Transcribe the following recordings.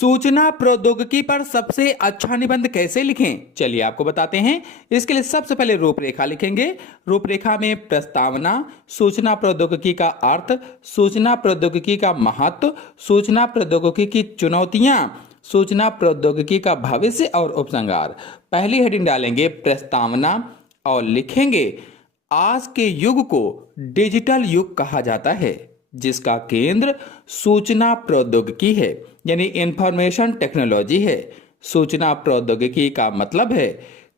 सूचना प्रौद्योगिकी पर सबसे अच्छा निबंध कैसे लिखें, चलिए आपको बताते हैं। इसके लिए सबसे पहले रूपरेखा लिखेंगे। रूपरेखा में प्रस्तावना, सूचना प्रौद्योगिकी का अर्थ, सूचना प्रौद्योगिकी का महत्व, सूचना प्रौद्योगिकी की चुनौतियां, सूचना प्रौद्योगिकी का भविष्य और उपसंहार। पहली हेडिंग डालेंगे प्रस्तावना और लिखेंगे, आज के युग को डिजिटल युग कहा जाता है जिसका केंद्र सूचना प्रौद्योगिकी है, यानी इंफॉर्मेशन टेक्नोलॉजी है। सूचना प्रौद्योगिकी का मतलब है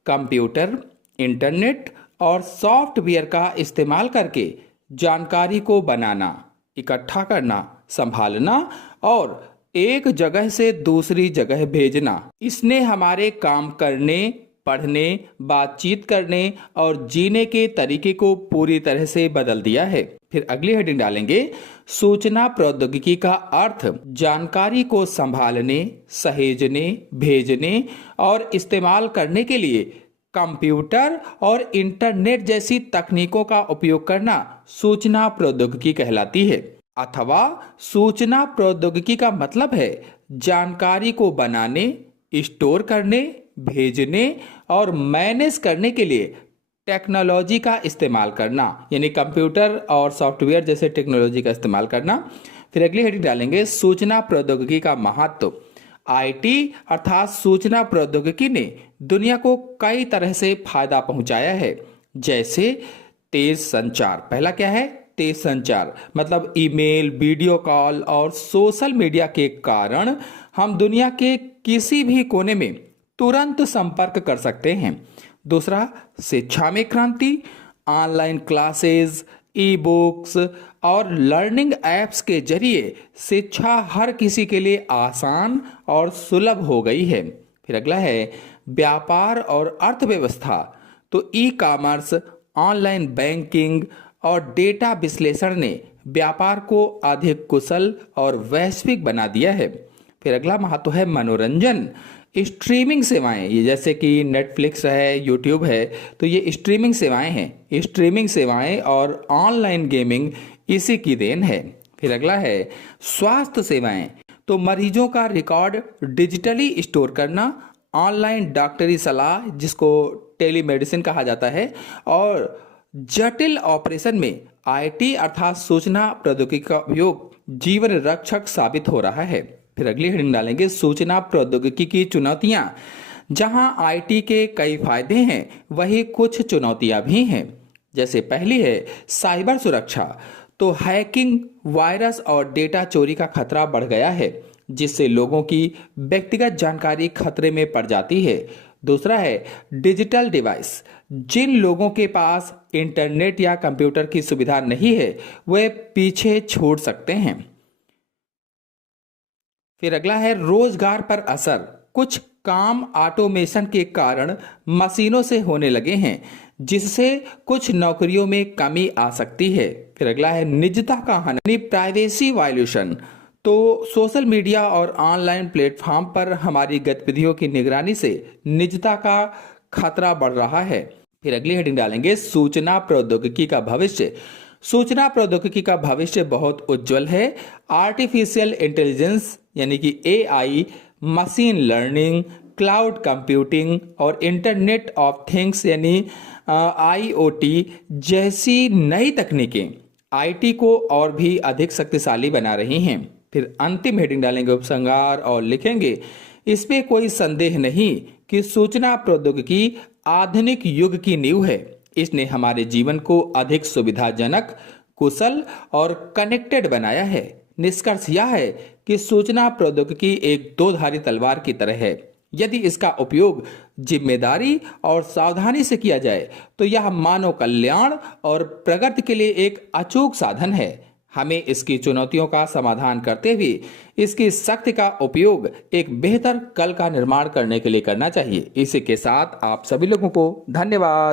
कंप्यूटर, इंटरनेट और सॉफ्टवेयर का इस्तेमाल करके जानकारी को बनाना, इकट्ठा करना, संभालना और एक जगह से दूसरी जगह भेजना। इसने हमारे काम करने, पढ़ने, बातचीत करने और जीने के तरीके को पूरी तरह से बदल दिया है। फिर अगली हेडिंग डालेंगे, सूचना प्रौद्योगिकी का अर्थ जानकारी को संभालने, सहेजने, भेजने और इस्तेमाल करने के लिए कंप्यूटर और इंटरनेट जैसी तकनीकों का उपयोग करना सूचना प्रौद्योगिकी कहलाती है। अथवा सूचना प्रौद्योगिकी का मतलब है जानकारी को बनाने, स्टोर करने, भेजने और मैनेज करने के लिए टेक्नोलॉजी का इस्तेमाल करना, यानी कंप्यूटर और सॉफ्टवेयर जैसे टेक्नोलॉजी का इस्तेमाल करना। फिर अगली हेडिंग डालेंगे, सूचना प्रौद्योगिकी का महत्व। आईटी अर्थात सूचना प्रौद्योगिकी ने दुनिया को कई तरह से फायदा पहुंचाया है, जैसे तेज संचार। पहला क्या है? तेज संचार, मतलब ईमेल, वीडियो कॉल और सोशल मीडिया के कारण हम दुनिया के किसी भी कोने में तुरंत संपर्क कर सकते हैं। दूसरा, शिक्षा में क्रांति। ऑनलाइन क्लासेस, ई बुक्स और लर्निंग ऐप्स के जरिए शिक्षा हर किसी के लिए आसान और सुलभ हो गई है। फिर अगला है व्यापार और अर्थव्यवस्था। तो ई कॉमर्स, ऑनलाइन बैंकिंग और डेटा विश्लेषण ने व्यापार को अधिक कुशल और वैश्विक बना दिया है। फिर अगला महत्व है मनोरंजन। स्ट्रीमिंग सेवाएं, ये जैसे कि नेटफ्लिक्स है, यूट्यूब है, तो ये स्ट्रीमिंग सेवाएं हैं। स्ट्रीमिंग सेवाएं और ऑनलाइन गेमिंग इसी की देन है। फिर अगला है स्वास्थ्य सेवाएं। तो मरीजों का रिकॉर्ड डिजिटली स्टोर करना, ऑनलाइन डॉक्टरी सलाह जिसको टेलीमेडिसिन कहा जाता है, और जटिल ऑपरेशन में आईटी अर्थात सूचना प्रौद्योगिकी का उपयोग जीवन रक्षक साबित हो रहा है। फिर अगली हेडिंग डालेंगे, सूचना प्रौद्योगिकी की चुनौतियां। जहां आईटी के कई फायदे हैं, वही कुछ चुनौतियां भी हैं। जैसे पहली है साइबर सुरक्षा। तो हैकिंग, वायरस और डेटा चोरी का खतरा बढ़ गया है, जिससे लोगों की व्यक्तिगत जानकारी खतरे में पड़ जाती है। दूसरा है डिजिटल डिवाइस। जिन लोगों के पास इंटरनेट या कंप्यूटर की सुविधा नहीं है, वे पीछे छूट सकते हैं। फिर अगला है रोजगार पर असर। कुछ काम ऑटोमेशन के कारण मशीनों से होने लगे हैं, जिससे कुछ नौकरियों में कमी आ सकती है। फिर अगला है निजता का हनन, यानी प्राइवेसी वायलेशन। तो सोशल मीडिया और ऑनलाइन प्लेटफॉर्म पर हमारी गतिविधियों की निगरानी से निजता का खतरा बढ़ रहा है। फिर अगली हेडिंग डालेंगे, सूचना प्रौद्योगिकी का भविष्य। सूचना प्रौद्योगिकी का भविष्य बहुत उज्जवल है। आर्टिफिशियल इंटेलिजेंस यानी कि AI, machine learning, cloud computing और इंटरनेट ऑफ थिंग्स यानी आईओटी जैसी नई तकनीकें आईटी को और भी अधिक शक्तिशाली बना रही हैं। फिर अंतिम हेडिंग डालेंगे उपसंहार और लिखेंगे, इसमें कोई संदेह नहीं कि सूचना प्रौद्योगिकी आधुनिक युग की नींव है। इसने हमारे जीवन को अधिक सुविधाजनक, कुशल और कनेक्टेड बनाया है। निष्कर्ष यह है कि सूचना प्रौद्योगिकी एक दो-धारी तलवार की तरह है। यदि इसका उपयोग जिम्मेदारी और सावधानी से किया जाए तो यह मानव कल्याण और प्रगति के लिए एक अचूक साधन है। हमें इसकी चुनौतियों का समाधान करते हुए इसकी शक्ति का उपयोग एक बेहतर कल का निर्माण करने के लिए करना चाहिए। इसी के साथ आप सभी लोगों को धन्यवाद।